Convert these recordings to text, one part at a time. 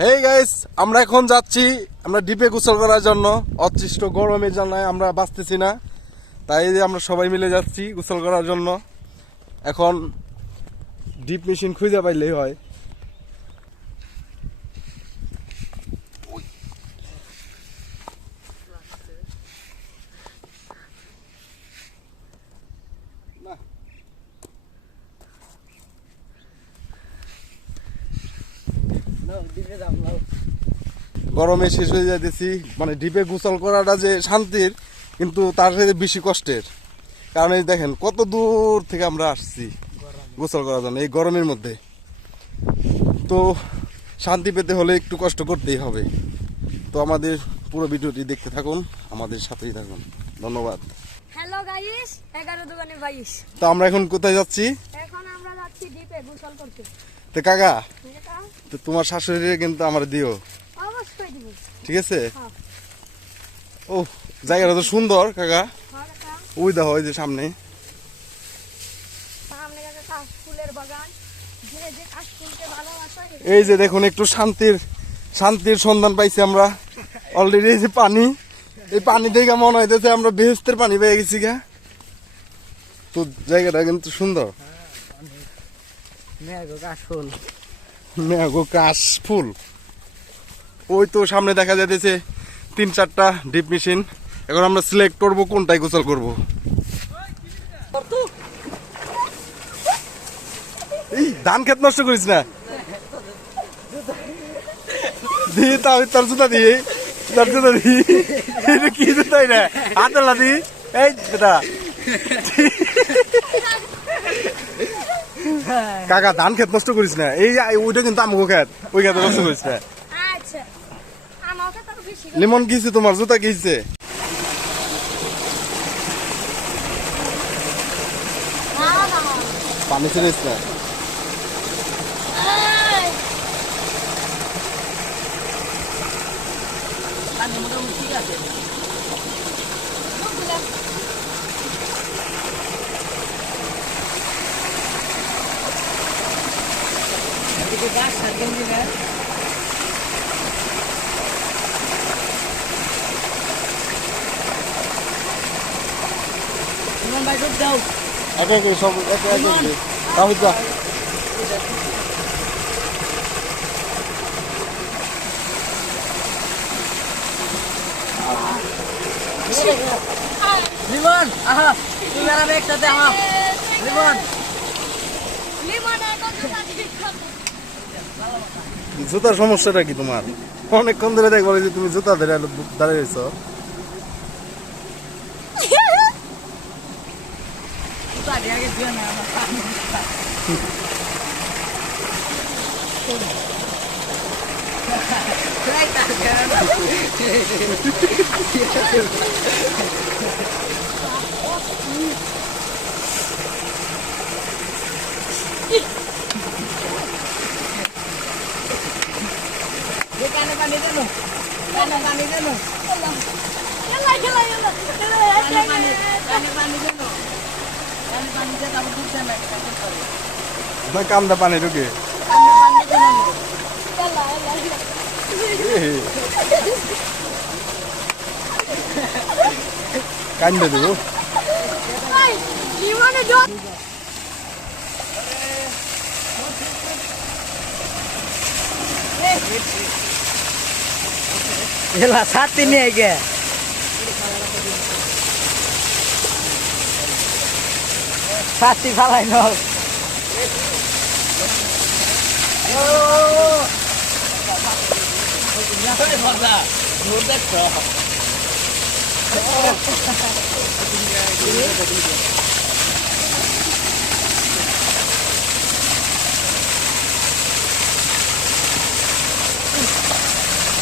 Hey guys আমরা এখন যাচ্ছি, আমরা ডিপে গোসল করার জন্য। অতৃষ্ট গরমের জন্য আমরা বাঁচতেছি না। তাই আমরা সবাই মিলে যাচ্ছি গোসল করার জন্য। এখন ডিপ মেশিন খুঁজে পাইলেই হয়। গরমে শেষ হয়ে যাইতেছি। মানে ডিপে গোসল করাটা যে শান্তির কিন্তু তার সাথে বেশি কষ্টের। কারণ এই দেখেন কত দূর থেকে আমরা আসছি গোসল করার জন্য এই গরমের মধ্যে। তো শান্তি পেতে হলে একটু কষ্ট করতেই হবে। তো আমাদের পুরো ভিডিওটি দেখতে থাকুন আমাদের সাথেই থাকুন। ধন্যবাদ। হ্যালো গাইস এগারো দোকানে বাইশ। তো আমরা এখন কোথায় যাচ্ছি? এখন আমরা যাচ্ছি দ্বীপে গোসল করতে। তো কাকা তো তোমার শাশুড়ি কিন্তু আমার দিও। ঠিক আছে? হ্যাঁ। ও জায়গাটা তো সুন্দর কাকা। হ্যাঁ কাকা। ওই দেখো ওই যে সামনে। এই যে দেখুন একটু শান্তির শান্তির সন্ধান পাইছি আমরা। অলরেডি এই যে পানি এই পানি দেখে মনে হইতেছে আমরা বেহেস্তের পানি পেয়ে গেছি গা। তো জায়গাটা কিন্তু সুন্দর। ওই তো সামনে দেখা যাইতেছে তিন চারটা ডিপ মেশিন। এখন আমরা সিলেক্ট করব কোনটাই গোসল করব। এই, ধান খেত নষ্ট করিস না। দিয়ে তার দিয়ে তার কি না এই কাকা ধান খেত নষ্ট করিস না। এই ওইটা কিন্তু আমগো খেত। ওই খেত নষ্ট করিস না। আচ্ছা। আমাকে লিমন কিছে তোমার জুতা কিছে পানি ছিড়িস না। এই, পানি মোটামুটি ঠিক আছে এদিকে গাছ দাও একে একে সব একে একে তাহলে যা লিমন আহা তুমি আর আমি একসাথে আহা। লিমন লিমন এখন। জুতার সমস্যাটা কি তোমার? অনেকক্ষণ ধরে দেখব যে তুমি জুতা ধরে দাঁড়িয়ে রয়েছ আগে আগে দিও না আমার পানি কানে পানি দেন কানে পানি দেন ইয়াল্লা, ইয়াল্লা, ইয়াল্লা, ইয়াল্লা, কানে ইয়াল্লা, পানি কানে পানি দেন কানে পানি দেন আবার দুধ দেন কানে করে না কান্দা পানি ঢুকে। কান্দে দেবো এই, লিমনে জল এলা সাথে নিয়ে গে সাথী ফালাই ন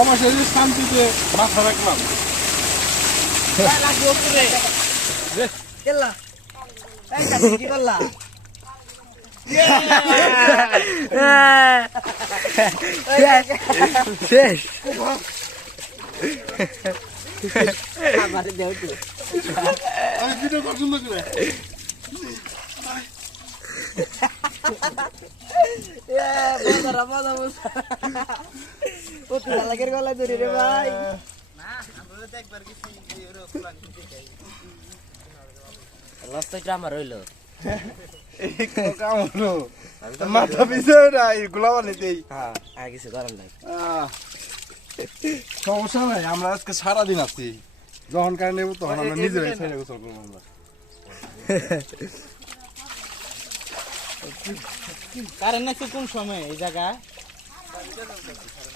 আমার শরীর শান্তিতে মাথা রাখলাম। লাগবে কেলা এই কি করলা? শেষ। আমারে দেও তো। আমি ভিডিও পছন্দ করে এ বদরা বদরা ও তুই লাগের গলা ধরে রে ভাই লস তো এটা আমার হইল মাথা পিছে না এগুলো বানিতেই হ্যাঁ আর কিছু করার নাই। সমস্যা নাই আমরা আজকে সারাদিন আছি। যখন কারণ নেব তখন আমরা নিজেরাই ছেড়ে গোসল করব আমরা। কারেন্ট নাকি কোন সময় এই জায়গা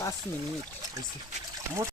পাঁচ মিনিট।